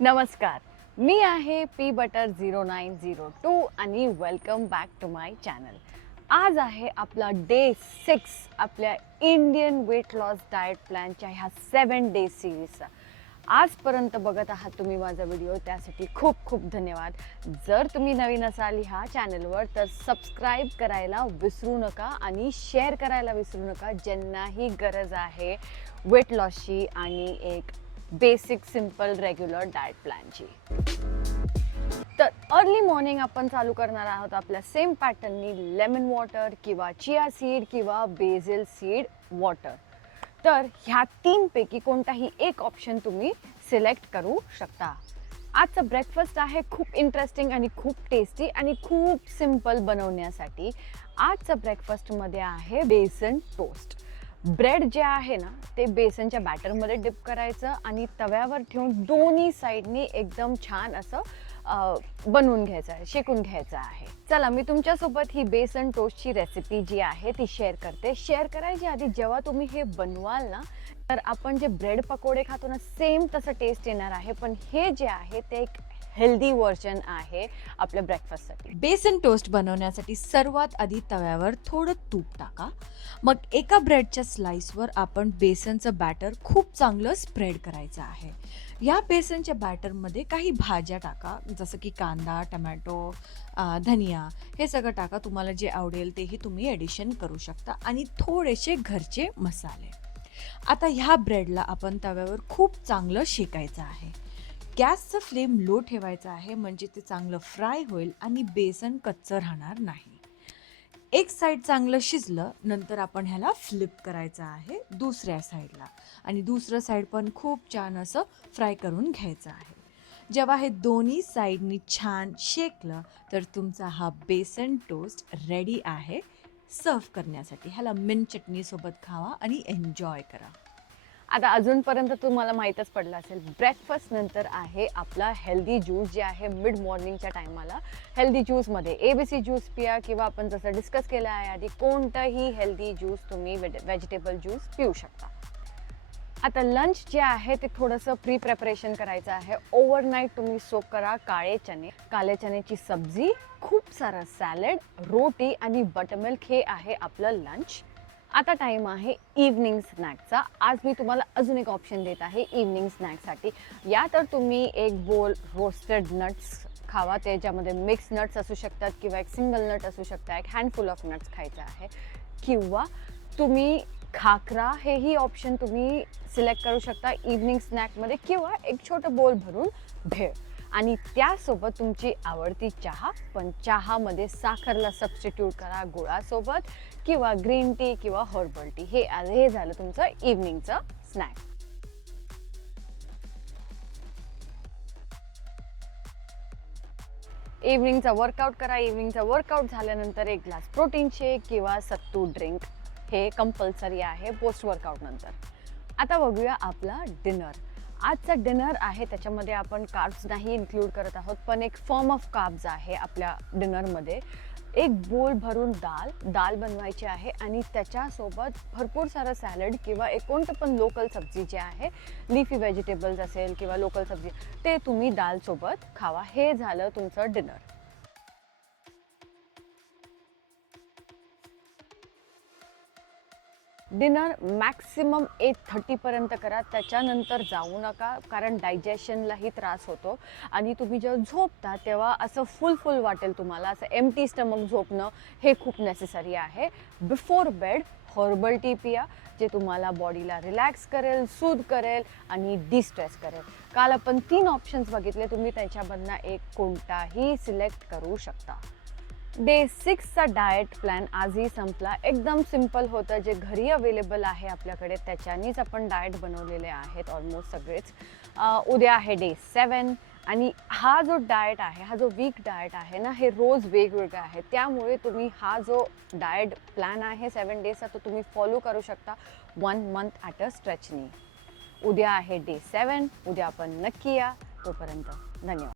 नमस्कार, मी आहे पी बटर 0902 आणि welcome back to my channel. आज आहे आपला डे 6 आपल्या इंडियन वेट लॉस डाएट प्लॅनच्या ह्या 7 डे सिरीजचा. आजपर्यंत बघत आहात तुम्ही माझा व्हिडिओ, त्यासाठी खूप खूप धन्यवाद. जर तुम्ही नवीन असाल ह्या चॅनलवर तर सबस्क्राईब करायला विसरू नका आणि शेअर करायला विसरू नका, ज्यांनाही गरज आहे वेट लॉसची आणि एक बेसिक सिंपल रेग्युलर डाएट प्लॅनची. तर अर्ली मॉर्निंग आपण चालू करणार आहोत आपल्या सेम पॅटर्ननी, लेमन वॉटर किंवा चिया सीड किंवा बेसिल सीड वॉटर. तर ह्या तीनपैकी कोणताही एक ऑप्शन तुम्ही सिलेक्ट करू शकता. आजचा ब्रेकफास्ट आहे खूप इंटरेस्टिंग आणि खूप टेस्टी आणि खूप सिंपल बनवण्यासाठी. आजचा ब्रेकफास्टमध्ये आहे बेसन टोस्ट. ब्रेड जे आहे ना ते बेसनच्या बॅटरमध्ये डिप करायचं आणि तव्यावर ठेवून दोन्ही साईडनी एकदम छान असं बनवून घ्यायचं आहे, शेकून घ्यायचं आहे. चला, मी तुमच्यासोबत ही बेसन टोस्टची रेसिपी जी आहे ती शेअर करते. शेअर करायची आधी, जेव्हा तुम्ही हे बनवाल ना तर आपण जे ब्रेड पकोडे खातो ना सेम तसं टेस्ट येणार आहे, पण हे जे आहे ते एक हेल्दी व्हर्जन आहे आपल्या ब्रेकफास्टसाठी. बेसन टोस्ट बनवण्यासाठी सर्वात आधी तव्यावर थोडं तूप टाका. मग एका ब्रेडच्या स्लाइसवर आपण बेसनचं बॅटर खूप चांगलं स्प्रेड करायचं आहे. या बेसनच्या बॅटरमध्ये काही भाज्या टाका, जसं की कांदा, टमॅटो, धनिया, हे सगळं टाका. तुम्हाला जे आवडेल तेही तुम्ही ॲडिशन करू शकता आणि थोडेसे घरचे मसाले. आता ह्या ब्रेडला आपण तव्यावर खूप चांगलं शेकायचं आहे. गॅसचा फ्लेम लो ठेवायचा आहे, म्हणजे ते चांगलं फ्राय होईल आणि बेसन कच्चं राहणार नाही. एक साईड चांगलं शिजलं नंतर आपण ह्याला फ्लिप करायचं आहे दुसऱ्या साईडला आणि दुसरं साईड पण खूप छान असं फ्राय करून घ्यायचं आहे. जेव्हा हे दोन्ही साईडनी छान शेकलं तर तुमचा हा बेसन टोस्ट रेडी आहे सर्व करण्यासाठी. ह्याला मिंट चटणीसोबत खावा आणि एन्जॉय करा. आता अजूनपर्यंत तुम्हाला माहीतच पडलं असेल, ब्रेकफास्ट नंतर आहे आपला हेल्दी ज्यूस जे आहे मिड मॉर्निंगच्या टायमाला. हेल्दी ज्यूसमध्ये ABC ज्यूस पिया किंवा आपण जसं डिस्कस केलं आहे आधी, कोणतंही हेल्दी ज्यूस तुम्ही व्हेजिटेबल ज्यूस पिऊ शकता. आता लंच जे आहे ते थोडंसं प्री प्रेपरेशन करायचं आहे. ओव्हरनाईट तुम्ही सोक करा काळे चण्याची सब्जी, खूप सारं सॅलड, रोटी आणि बटरमिल्क. हे आहे आपलं लंच. आता टाईम आहे इव्हनिंग स्नॅकचा. आज मी तुम्हाला अजून एक ऑप्शन देत आहे इव्हनिंग स्नॅकसाठी. या तर तुम्ही एक बोल रोस्टेड नट्स खावा, त्याच्यामध्ये मिक्स नट्स असू शकतात किंवा एक सिंगल नट असू शकतात, एक हँडफुल ऑफ नट्स खायचं आहे. किंवा तुम्ही खाकरा, हेही ऑप्शन तुम्ही सिलेक्ट करू शकता इव्हनिंग स्नॅकमध्ये, किंवा एक छोटं बोल भरून भेळ आणि त्यासोबत तुमची आवडती चहा. पण चहामध्ये साखरला सबस्टिट्यूट करा गुळासोबत, किंवा ग्रीन टी किंवा हर्बल टी. हे झालं तुमचं इव्हनिंगचं स्नॅक. इव्हनिंगचा वर्कआउट करा. इव्हनिंगचा वर्कआउट झाल्यानंतर एक ग्लास प्रोटीन शेक किंवा सत्तू ड्रिंक हे कंपल्सरी आहे पोस्ट वर्कआउट नंतर. आता बघूया आपला डिनर. आजचा डिनर आहे त्याच्यामध्ये आपण कार्ब्स नाही इन्क्लूड करत आहोत, पण एक फॉर्म ऑफ कार्ब्स आहे आपल्या डिनरमध्ये. एक बोल भरून दाल बनवायची आहे आणि त्याच्यासोबत भरपूर सारं सॅलड किंवा एक कोणतं पण लोकल सब्जी जे आहे, लिफी व्हेजिटेबल्स असेल किंवा लोकल सब्जी, ते तुम्ही दालसोबत खावा. हे झालं तुमचं डिनर. डिनर मॅक्सिमम 8:30पर्यंत करा, त्याच्यानंतर जाऊ नका, कारण डायजेशनलाही त्रास होतो आणि तुम्ही जेव्हा झोपता तेव्हा असं फुल वाटेल तुम्हाला. असं एम्प्टी स्टमक झोपणं हे खूप नेसेसरी आहे. बिफोर बेड हर्बल टी पिया, जे तुम्हाला बॉडीला रिलॅक्स करेल, सूद करेल आणि डिस्ट्रेस करेल. काल आपण 3 ऑप्शन्स बघितले, तुम्ही त्याच्यामधनं एक कोणताही सिलेक्ट करू शकता. डे 6चा डाएट प्लॅन आजही संपला. एकदम सिंपल होतं, जे घरी अवेलेबल आहे आपल्याकडे त्याच्यानीच आपण डाएट बनवलेले आहेत ऑलमोस्ट सगळेच. उद्या आहे डे 7 आणि हा जो डाएट आहे, हा जो वीक डाएट आहे ना, हे रोज वेगवेगळं आहे. त्यामुळे तुम्ही हा जो डाएट प्लॅन आहे 7 डेजचा, तो तुम्ही फॉलो करू शकता 1 मंथ ॲट अ स्ट्रेचनी. उद्या आहे डे 7. उद्या आपण नक्की या. तोपर्यंत धन्यवाद.